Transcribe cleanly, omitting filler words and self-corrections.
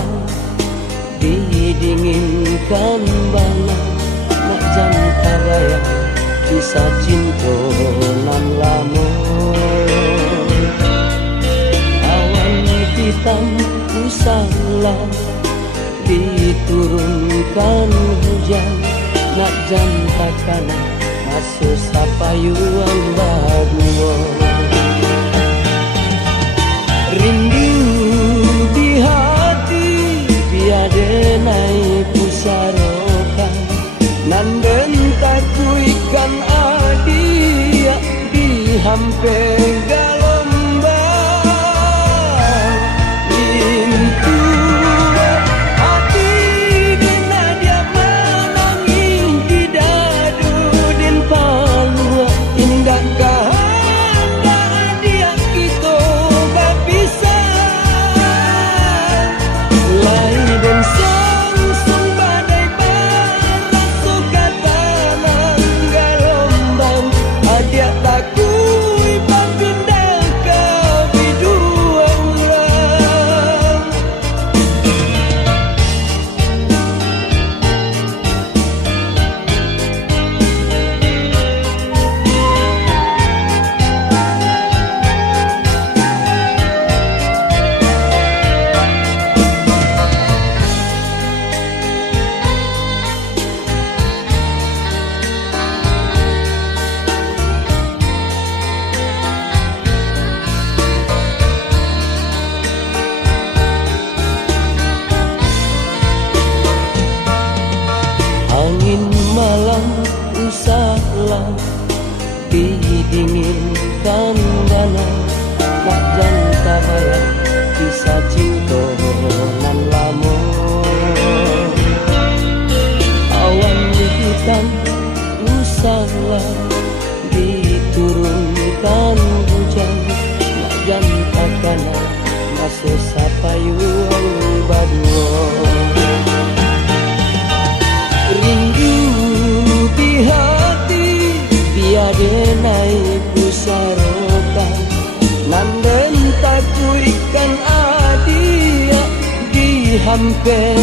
malam didinginkan bana nak janta bayang kisah cinta nan lama. Awan hitam usahlah diturunkan hujan nak janta kana masuk sapayuan badua. Rindu di hati biade naik pusarokan nan bentaku ikan adia di hampir galombang. Lintu hati dina dia menangis di dadu din palua indah kahanda dia kita berpisah. Lai dan sang badai balas suka tanah galombang adia takui berpindah ke bidua orang. Angin malam usahlah didinginkan bana nak janta bayang kisah cinta nan lama. Awan hitam usahlah diturunkan hujan nak janta kana masuk sapayuan badua. Rindu di hati biade naik pusarokan nan bentaku ikan adia di hampir